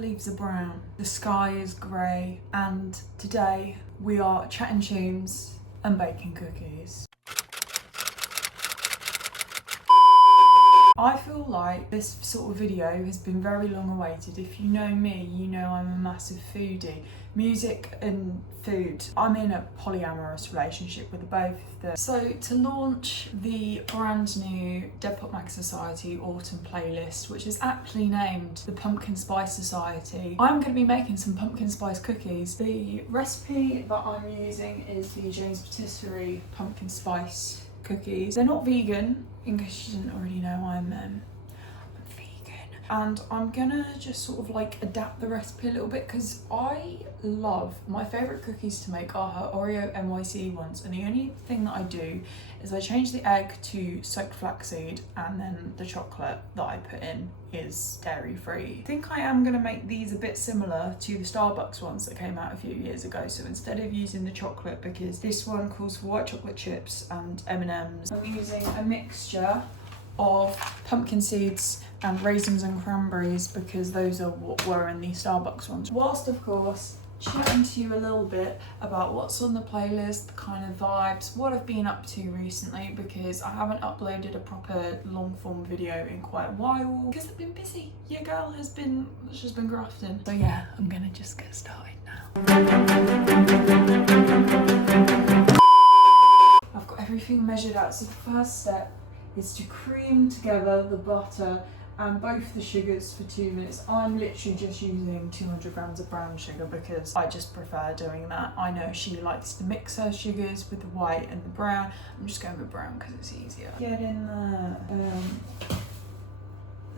leaves are brown, the sky is grey, and today we are chatting tunes and baking cookies. I feel like this sort of video has been very long awaited. If you know me, you know I'm a massive foodie. Music and food. I'm in a polyamorous relationship with both of them. So to launch the brand new Dead Pot Mag Society Autumn playlist, which is aptly named the Pumpkin Spice Society, I'm going to be making some pumpkin spice cookies. The recipe that I'm using is the Jane's Patisserie pumpkin spice cookies. They're not vegan, in case you didn't already know. I'm vegan, and I'm gonna just sort of like adapt the recipe a little bit because I love, my favourite cookies to make are her Oreo NYC ones, and the only thing that I do is I change the egg to soaked flaxseed, and then the chocolate that I put in is dairy free. I think I am gonna make these a bit similar to the Starbucks ones that came out a few years ago. So instead of using the chocolate, because this one calls for white chocolate chips and M&Ms, I'm using a mixture of pumpkin seeds and raisins and cranberries because those are what were in the Starbucks ones. Whilst of course chatting to you a little bit about what's on the playlist, the kind of vibes, what I've been up to recently, because I haven't uploaded a proper long form video in quite a while because I've been busy. Your girl has been, she's been grafting. So yeah, I'm gonna just get started now. I've got everything measured out. So the first step is to cream together the butter and both the sugars for 2 minutes. I'm literally just using 200 grams of brown sugar because I just prefer doing that. I know she likes to mix her sugars with the white and the brown. I'm just going with brown because it's easier. Get in there.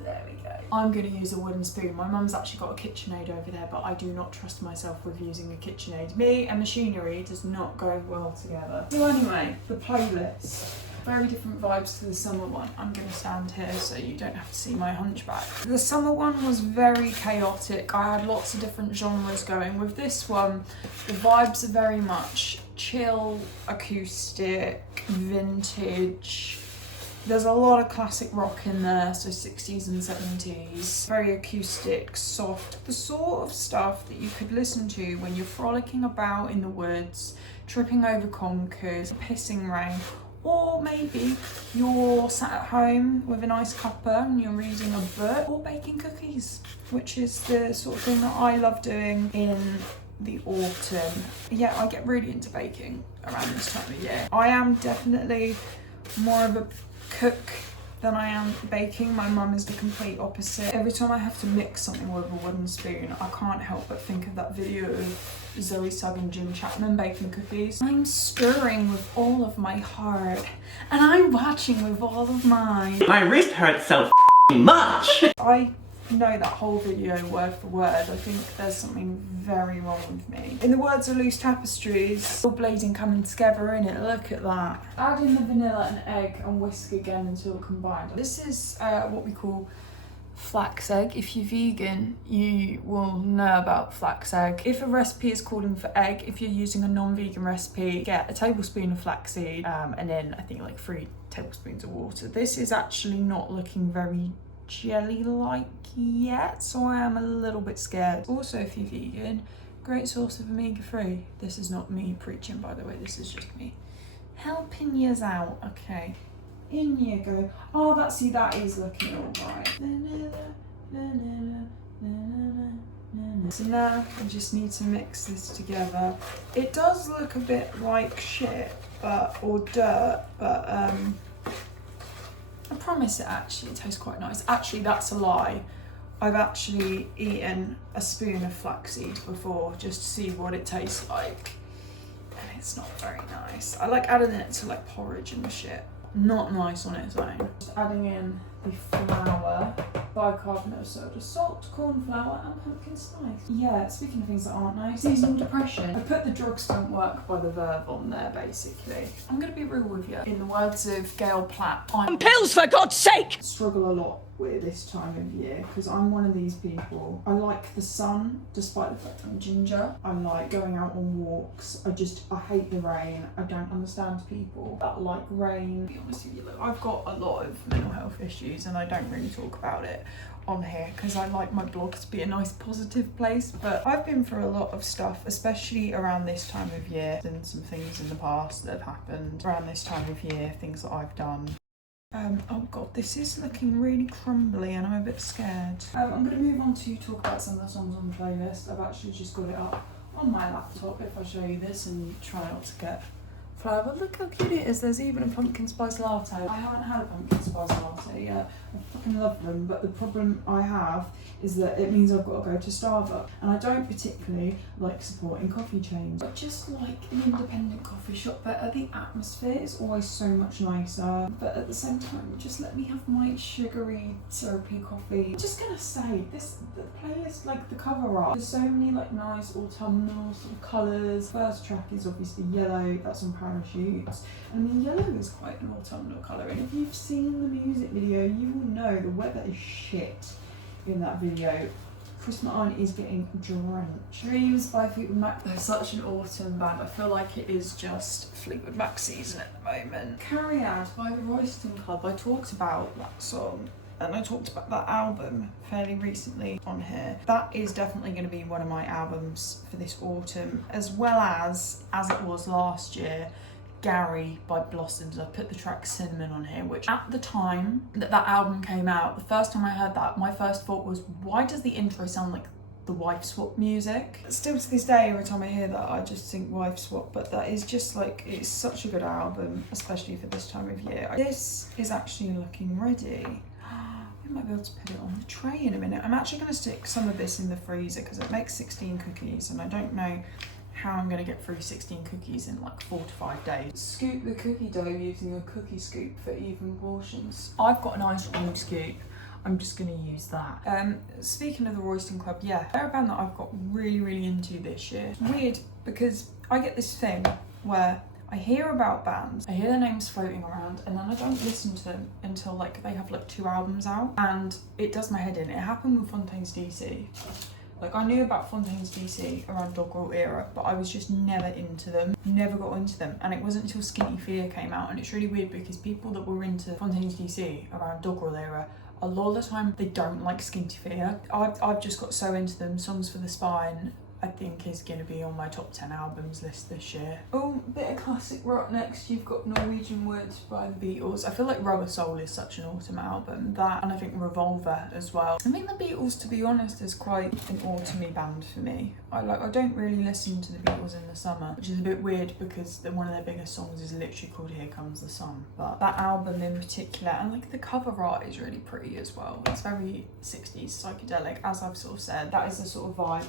There we go. I'm going to use a wooden spoon. My mum's actually got a KitchenAid over there, but I do not trust myself with using a KitchenAid. Me and machinery does not go well together. So anyway, the playlist. Very different vibes to the summer one. I'm going to stand here so you don't have to see my hunchback. The summer one was very chaotic. I had lots of different genres going. With this one, the vibes are very much chill, acoustic, vintage. There's a lot of classic rock in there, so 60s and 70s. Very acoustic, soft. The sort of stuff that you could listen to when you're frolicking about in the woods, tripping over conkers, pissing rain. Or maybe you're sat at home with a nice cuppa and you're reading a book, or baking cookies, which is the sort of thing that I love doing in the autumn. Yeah, I get really into baking around this time of year. I am definitely more of a cook than I am baking. My mum is the complete opposite. Every time I have to mix something with a wooden spoon, I can't help but think of that video of Zoe Sugg and Jim Chapman baking cookies. I'm stirring with all of my heart, and I'm watching with all of mine. My wrist hurts so much! I know that whole video word for word. I think there's something very wrong with me. In the words of Loose Tapestries, all blazing coming together in it, look at that. Add in the vanilla and egg and whisk again until combined. This is what we call flax egg. If you're vegan, you will know about flax egg. If a recipe is calling for egg, if you're using a non-vegan recipe, get a tablespoon of flaxseed and then I think like 3 tablespoons of water. This is actually not looking very jelly-like yet, so I am a little bit scared. Also, if you're vegan, great source of omega-3. This is not me preaching, by the way, this is just me helping yous out. Okay, in you go. Oh, that is looking alright. So now I just need to mix this together. It does look a bit like shit, or dirt, but I promise it actually tastes quite nice. Actually, that's a lie. I've actually eaten a spoon of flaxseed before just to see what it tastes like, and it's not very nice. I like adding it to like porridge and shit. Not nice on its own. Just adding in the flour, bicarbonate of soda, salt, corn flour, and pumpkin spice. Yeah, speaking of things that aren't nice, seasonal depression. I put the drugs don't work by the verb on there, basically. I'm gonna be real with you. In the words of Gail Platt, I'm pills for God's sake! Struggle a lot with this time of year because I'm one of these people. I like the sun, despite the fact I'm ginger. I like going out on walks. I hate the rain. I don't understand people that like rain. To be honest with you, look, I've got a lot of mental health issues and I don't really talk about it. on here because I like my blog to be a nice positive place, but I've been through a lot of stuff, especially around this time of year, and some things in the past that have happened around this time of year, things that I've done. Oh god, this is looking really crumbly and I'm a bit scared. I'm going to move on to talk about some of the songs on the playlist. I've actually just got it up on my laptop if I show you this and try not to get flower. Look how cute it is. There's even a pumpkin spice latte. I haven't had a pumpkin spice latte yet. I fucking love them, but the problem I have is that it means I've got to go to Starbucks, and I don't particularly like supporting coffee chains. I just like an independent coffee shop better. The atmosphere is always so much nicer, but at the same time, just let me have my sugary, syrupy coffee. I'm just gonna say this, the playlist, like the cover art, there's so many like nice autumnal sort of colours. First track is obviously yellow, that's on Parachutes. I mean, yellow is quite an autumnal colour, and if you've seen the music video, you will know the weather is shit in that video. Chris Martin is getting drenched. Dreams by Fleetwood Mac. They're such an autumn band. I feel like it is just Fleetwood Mac season at the moment. Cariad by the Royston Club. I talked about that song and I talked about that album fairly recently on here. That is definitely going to be one of my albums for this autumn, as well as it was last year, Gary by Blossoms. I put the track Cinnamon on here, which at the time that album came out, the first time I heard that, my first thought was, why does the intro sound like the Wife Swap music? Still to this day, every time I hear that, I just think Wife Swap, but that is just like, it's such a good album, especially for this time of year. This is actually looking ready. We might be able to put it on the tray in a minute. I'm actually going to stick some of this in the freezer because it makes 16 cookies, and I don't know how I'm going to get through 16 cookies in like 4 to 5 days. Scoop the cookie dough using a cookie scoop for even portions. I've got an ice cream scoop. I'm just going to use that. Speaking of the Royston Club, yeah, they're a band that I've got really into this year. It's weird because I get this thing where I hear about bands, I hear their names floating around, and then I don't listen to them until like they have like 2 albums out, and it does my head in. It happened with Fontaines DC. Like, I knew about Fontaines DC around Doggerel era, but I was just never into them, never got into them. And it wasn't until Skinny Fear came out, and it's really weird because people that were into Fontaines DC around Doggerel era, a lot of the time they don't like Skinny Fear. I've just got so into them. Songs for the Spine, I think, is going to be on my top 10 albums list this year. Oh, bit of classic rock next. You've got Norwegian Wood by the Beatles. I feel like Rubber Soul is such an autumn album. That, and I think Revolver as well. I think the Beatles, to be honest, is quite an autumny band for me. I don't really listen to the Beatles in the summer, which is a bit weird because one of their biggest songs is literally called Here Comes the Sun. But that album in particular, and like the cover art is really pretty as well. It's very 60s psychedelic, as I've sort of said. That is the sort of vibe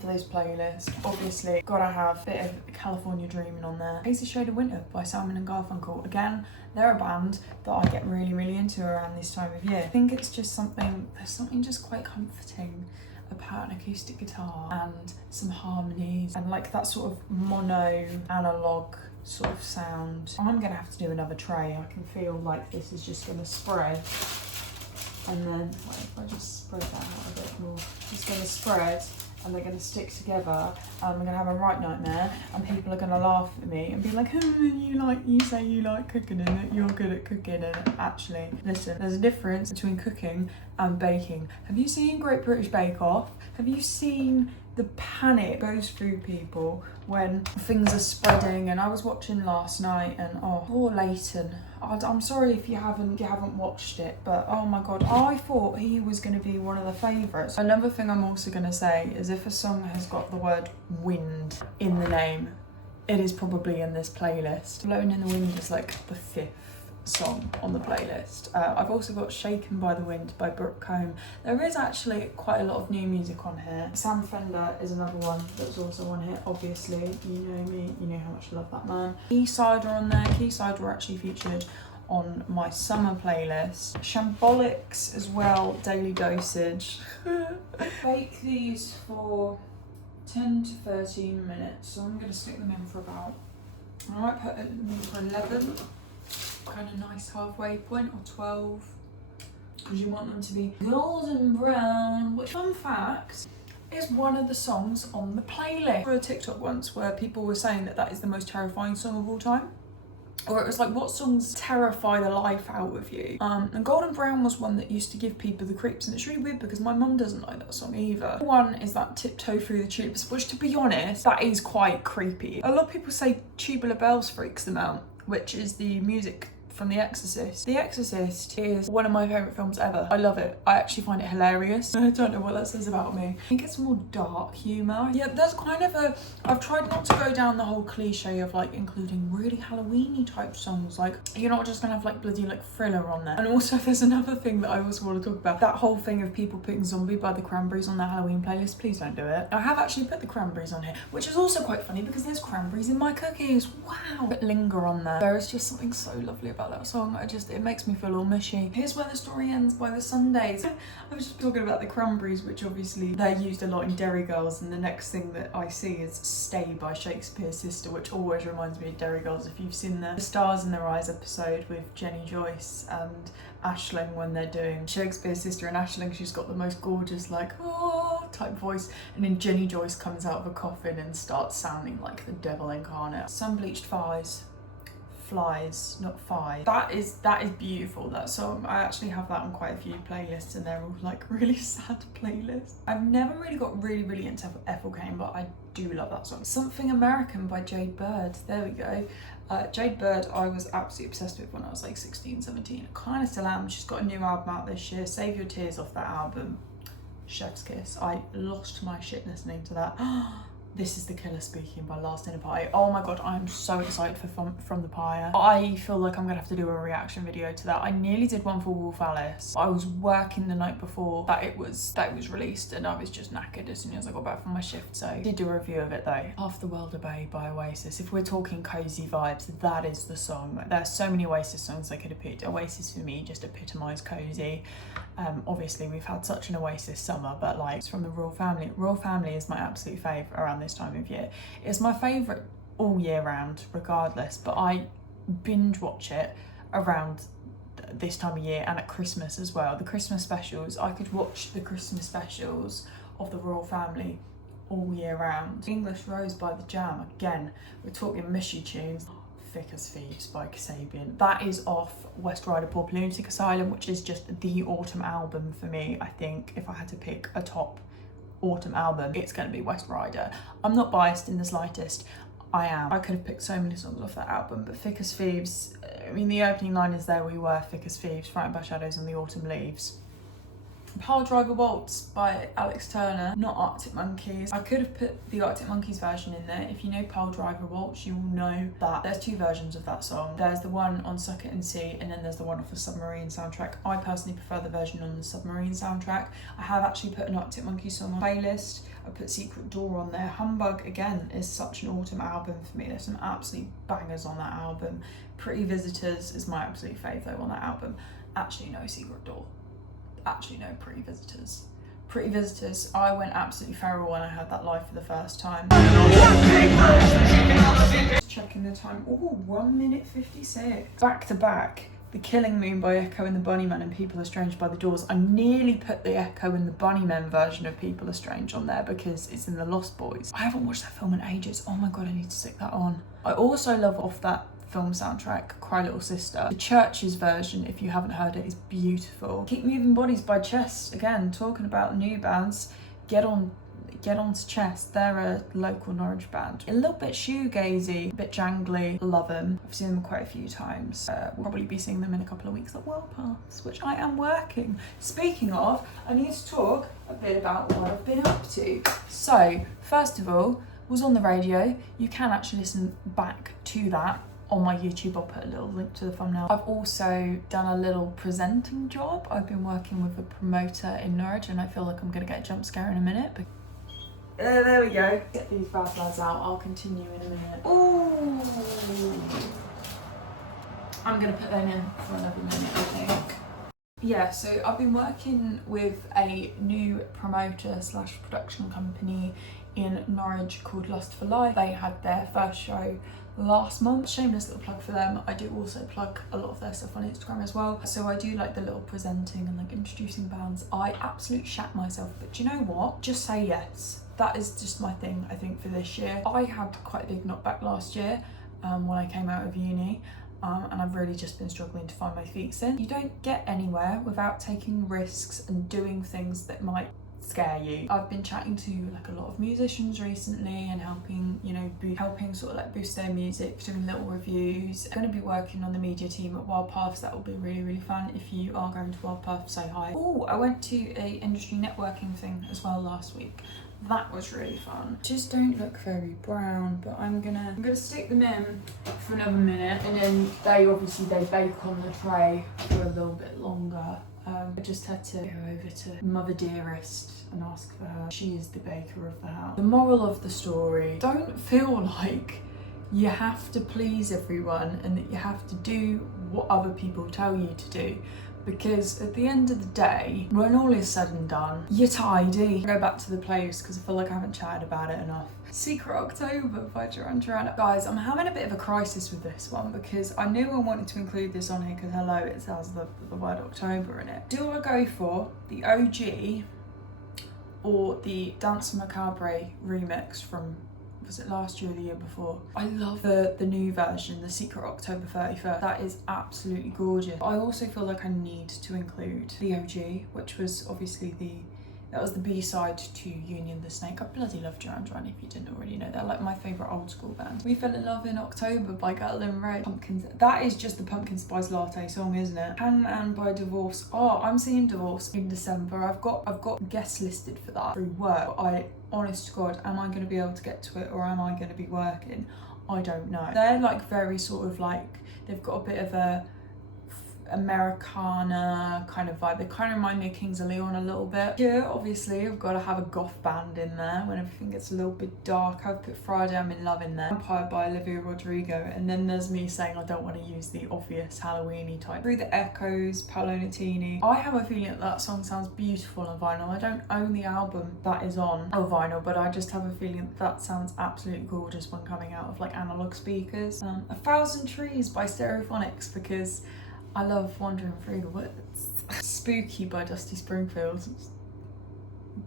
for this playlist. Obviously, gotta have a bit of California Dreaming on there. Hazy Shade of Winter by Simon and Garfunkel. Again, they're a band that I get really into around this time of year. I think it's just there's something just quite comforting about an acoustic guitar and some harmonies and like that sort of mono analog sort of sound. I'm gonna have to do another tray. I can feel like this is just gonna spread. And then, wait, if I just spread that out a bit more, it's gonna spread and they're going to stick together, and I'm going to have a right nightmare, and people are going to laugh at me and be like, you say you like cooking in it, you're good at cooking in it. Actually, listen, there's a difference between cooking and baking. Have you seen Great British Bake Off? Have you seen the panic goes through people when things are spreading? And I was watching last night, and oh, poor Leighton. I'm sorry if you haven't watched it, but oh my god, I thought he was going to be one of the favourites. Another thing I'm also going to say is if a song has got the word wind in the name, it is probably in this playlist. Blowing in the Wind is like the 5th song on the playlist. I've also got Shaken by the Wind by Brooke Combe. There is actually quite a lot of new music on here. Sam Fender is another one that's also on here. Obviously, you know me, you know how much I love that man. Quayside are on there. Quayside were actually featured on my summer playlist. Shambolics as well, Daily Dosage. Bake these for 10 to 13 minutes, so I'm going to stick them in for about, I might put them in for 11. Kind of nice halfway point, or 12, because you want them to be golden brown. Which, fun fact, is one of the songs on the playlist. I saw a TikTok once where people were saying that is the most terrifying song of all time. Or it was like, what songs terrify the life out of you? And Golden Brown was one that used to give people the creeps, and it's really weird because my mum doesn't like that song either. One is that Tiptoe Through the Tulips, which, to be honest, that is quite creepy. A lot of people say Tubular Bells freaks them out, which is the music from The Exorcist. The Exorcist is one of my favourite films ever. I love it. I actually find it hilarious. I don't know what that says about me. I think it's more dark humour. Yeah, there's kind of a... I've tried not to go down the whole cliche of like including really Halloween-y type songs. Like, you're not just gonna have like bloody like Thriller on there. And also there's another thing that I also want to talk about. That whole thing of people putting Zombie by the Cranberries on their Halloween playlist. Please don't do it. I have actually put the Cranberries on here, which is also quite funny because there's cranberries in my cookies. Wow. Put Linger on there. There is just something so lovely about that song. It makes me feel all mushy. Here's Where the Story Ends by the Sundays. I was just talking about the Cranberries, which obviously they're used a lot in Derry Girls, and the next thing that I see is Stay by Shakespears Sister, which always reminds me of Derry Girls. If you've seen the Stars in Their Eyes episode with Jenny Joyce and Aisling when they're doing Shakespears Sister and Aisling, she's got the most gorgeous like oh type voice, and then Jenny Joyce comes out of a coffin and starts sounding like the devil incarnate. Sun-Bleached Flies, not five. That is beautiful, that song. I actually have that on quite a few playlists, and they're all like really sad playlists. I've never really got really into Ethel Cain, but I do love that song. Something American by Jade Bird. There we go. Jade Bird I was absolutely obsessed with when I was like 16, 17. I kind of still am. She's got a new album out this year. Save Your Tears off that album. Chef's kiss. I lost my shit listening to that. This Is the Killer Speaking by Last Dinner Party. Oh my god, I am so excited for From the Pyre. I feel like I'm gonna have to do a reaction video to that. I nearly did one for Wolf Alice. I was working the night before that it was released, and I was just knackered as soon as I got back from my shift, so I did do a review of it though. Half the World Obey by Oasis. If we're talking cozy vibes, that is the song. There's so many Oasis songs I could have picked. Oasis for me just epitomised cozy. Obviously we've had such an Oasis summer, but like it's from the Royal Family. Royal Family is my absolute favourite around this time of year. It's my favourite all year round regardless, but I binge watch it around this time of year and at Christmas as well. The Christmas specials, I could watch the Christmas specials of the Royal Family all year round. English Rose by The Jam, again, we're talking mushy tunes. Thick as Thieves by Kasabian. That is off West Rider Poor Lunatic Asylum, which is just the autumn album for me. I think if I had to pick a top autumn album, it's going to be West Rider. I'm not biased in the slightest. I am. I could have picked so many songs off that album, but Thick as Thieves, I mean, the opening line is There We Were, thick as thieves, frightened by shadows on the autumn leaves. Pile Driver Waltz by Alex Turner, not Arctic Monkeys. I could have put the Arctic Monkeys version in there. If you know Pile Driver Waltz, you will know that there's two versions of that song. There's the one on Suck It and See, and then there's the one off the Submarine soundtrack. I personally prefer the version on the Submarine soundtrack. I have actually put an Arctic Monkeys song on my playlist. I put Secret Door on there. Humbug, again, is such an autumn album for me. There's some absolute bangers on that album. Pretty Visitors is my absolute fave though on that album. Actually, no, Secret Door. Actually, no, Pretty Visitors. Pretty Visitors, I went absolutely feral when I heard that live for the first time. Checking the time. Ooh, 1 minute 56. Back to back. The Killing Moon by Echo and the Bunnymen and People Are Strange by the Doors. I nearly put the Echo and the Bunnymen version of People Are Strange on there because it's in the Lost Boys. I haven't watched that film in ages. Oh my god, I need to stick that on. I also love off that film soundtrack, Cry Little Sister. The Church's version, if you haven't heard it, is beautiful. Keep Moving Bodies by Chest, again, talking about new bands. Get On's Chest, they're a local Norwich band. A little bit shoegazy, a bit jangly, love them. I've seen them quite a few times. We'll probably be seeing them in a couple of weeks at World Pass, which I am working. Speaking of, I need to talk a bit about what I've been up to. So, first of all, was on the radio. You can actually listen back to that on my YouTube. I'll put a little link to the thumbnail. I've also done a little presenting job. I've been working with a promoter in Norwich, and I feel like I'm gonna get a jump scare in a minute. There we go. Get these bad lads out. I'll continue in a minute. Ooh. I'm gonna put them in for another minute, I think. Yeah, so I've been working with a new promoter slash production company in Norwich called Lust for Life. They had their first show last month. Shameless little plug for them. I do also plug a lot of their stuff on Instagram as well. So I do like the little presenting and like introducing bands. I absolutely shat myself, but do you know what? Just say yes. That is just my thing, I think, for this year. I had quite a big knockback last year when I came out of uni. and I've really just been struggling to find my feet since. You don't get anywhere without taking risks and doing things that might scare you. I've been chatting to like a lot of musicians recently and helping, you know, helping sort of like boost their music, doing little reviews. I'm going to be working on the media team at Wild Paths. That will be really, really fun. If you are going to Wild Paths, say hi. Oh, I went to a industry networking thing as well last week. That was really fun. Just don't look very brown, but I'm gonna stick them in for another minute, and then they bake on the tray for a little bit longer. I just had to go over to Mother Dearest and ask for her. She is the baker of the house. The moral of the story: don't feel like you have to please everyone and that you have to do what other people tell you to do. Because at the end of the day, when all is said and done, you're tidy. I'll go back to the playlist because I feel like I haven't chatted about it enough. Secret October by Duran Duran. Guys, I'm having a bit of a crisis with this one because I knew I wanted to include this on here because hello, it has the word October in it. Do I go for the OG or the Dance Macabre remix from, was it last year or the year before? I love the new version, the Secret October 31st. That is absolutely gorgeous. I also feel like I need to include the OG, which was obviously that was the B-side to Union the Snake. I bloody love Duran Duran if you didn't already know. They're like my favourite old school band. We Fell in Love in October by Gatlin Ray. Pumpkins. That is just the pumpkin spice latte song, isn't it? Hangman by Divorce. Oh, I'm seeing Divorce in December. I've got guests listed for that through work. Honest to God, am I going to be able to get to it or am I going to be working? I don't know. They're like very sort of like, they've got a bit of a Americana kind of vibe. They kind of remind me of Kings of Leon a little bit. Yeah, obviously I've got to have a goth band in there when everything gets a little bit dark. I've put Friday I'm in Love in there. Vampire by Olivia Rodrigo. And then there's me saying I don't want to use the obvious Halloween-y type. Through the Echoes, Paolo Nutini. I have a feeling that song sounds beautiful on vinyl. I don't own the album that is on vinyl, but I just have a feeling that sounds absolutely gorgeous when coming out of like analog speakers. 1,000 Trees by Stereophonics because I love wandering through the woods. Spooky by Dusty Springfield.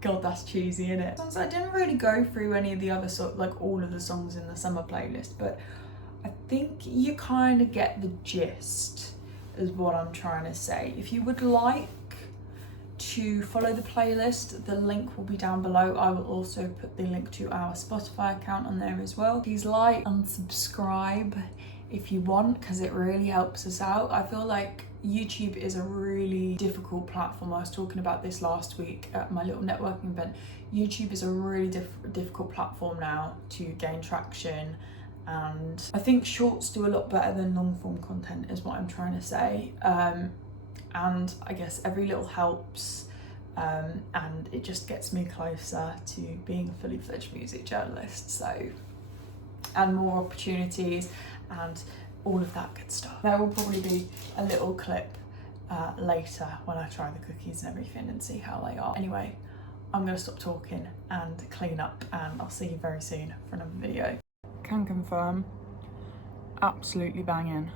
God, that's cheesy, innit? Songs I didn't really go through any of the other like all of the songs in the summer playlist, but I think you kind of get the gist is what I'm trying to say. If you would like to follow the playlist, the link will be down below. I will also put the link to our Spotify account on there as well. Please like and subscribe if you want, because it really helps us out. I feel like YouTube is a really difficult platform. I was talking about this last week at my little networking event. YouTube is a really difficult platform now to gain traction, and I think shorts do a lot better than long form content is what I'm trying to say. And I guess every little helps, and it just gets me closer to being a fully fledged music journalist, so, and more opportunities and all of that good stuff. There will probably be a little clip later when I try the cookies and everything and see how they are. Anyway, I'm going to stop talking and clean up, and I'll see you very soon for another video. Can confirm, absolutely banging.